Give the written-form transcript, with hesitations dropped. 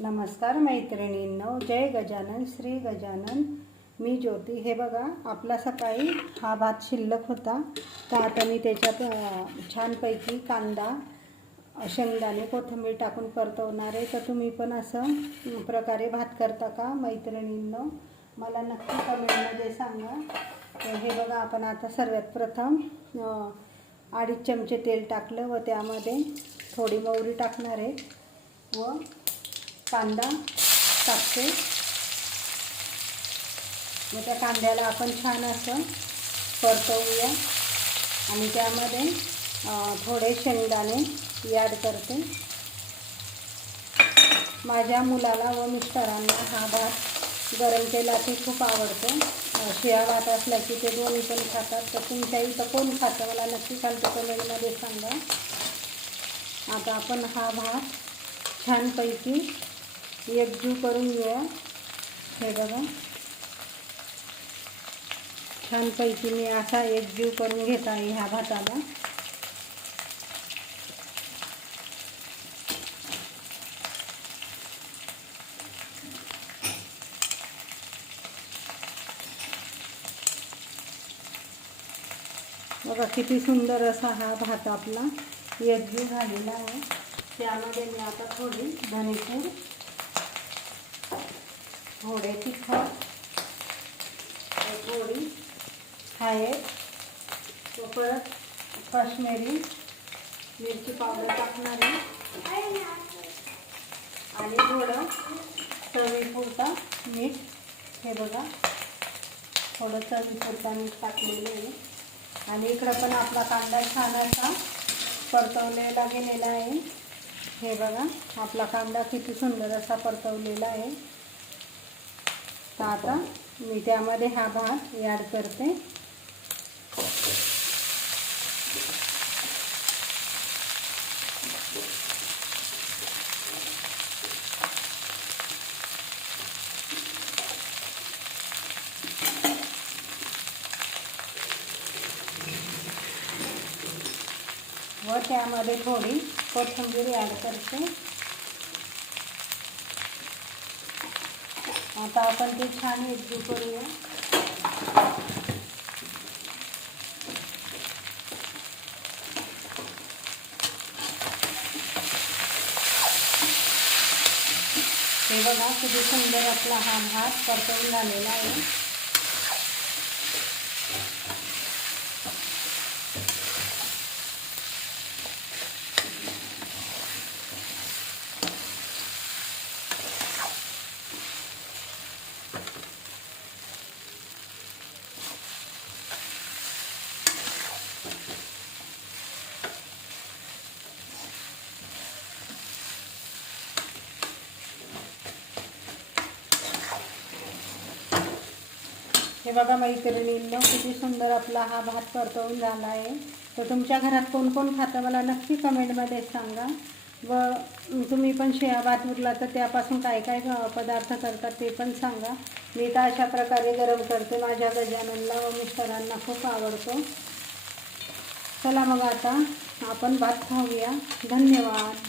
नमस्कार मैत्रिणींनो, जय गजानन श्री गजानन। मी ज्योती। हे बघा, आपला सकाळी हा भात शिल्लक होता, तर आता मी त्याच्यात छानपैकी कांदा, शेंगदाणे, कोथिंबीर टाकून परतवणार आहे। तर तुम्ही पण असं प्रकारे भात करता का मैत्रिणींनो? मला नक्की कमेंटमध्ये सांगा। तर हे बघा, आपण आता सर्वात प्रथम 2.5 चमचे तेल टाकलं व त्यामध्ये थोडी मोहरी टाकणार आहे व कांदा टाकते व त्या कांद्याला आपण छान असं परतवूया आणि त्यामध्ये थोडे शेंगदाणे ॲड करते। माझ्या मुलाला व मिस्टरांना हा भात गरम तेलात खूप आवडतो। शिळा भात असला की ते दोन्ही पण खातात। तर तुमच्या इथं कोण खातं मला नक्की कमेंटमध्ये सांगा। आता आपण हा भात छानपैकी एकजीव करून घेऊया। हे बघा, छानपैकी मी असा एकजीव करून घेत आहे ह्या भाताला। बघा किती सुंदर असा हा भात आपला एकजीव झालेला आहे। त्यामध्ये मी आता थोडी धनेपूड, थोडे तिखट, थोडी हळद व परत काश्मीरी मिरची पावडर टाकणार आहे आणि थोडं चवीपुरता मीठ। हे बघा, थोडं चवीपुरता मीठ टाकलेलं आहे आणि इकडं पण आपला कांदा छान असा परतवलेला गेलेला आहे। हे बघा, आपला कांदा किती सुंदर असा परतवलेला आहे। तर आता मी त्यामध्ये हा भात ॲड करते। व त्यामध्ये थोडी कोथिंबीर ॲड करते। आता आपण ते छान एकजीव करूया। हे बघा, किती सुंदर आपला हा भात परतवून झालेला आहे। हे बघा मैत्रिणींनो, किती सुंदर आपला हा भात परतवून झाला आहे। तर तुमच्या घरात कोण कोण खातं मला नक्की कमेंटमध्ये सांगा। व तुम्ही पण शिळा भात उरला तर त्यापासून काय काय पदार्थ करतात ते पण सांगा। मी तर अशा प्रकारे गरम करते, माझ्या गजाननला व मिस्टरांना खूप आवडतो। चला मग आता आपण भात खाऊया। धन्यवाद।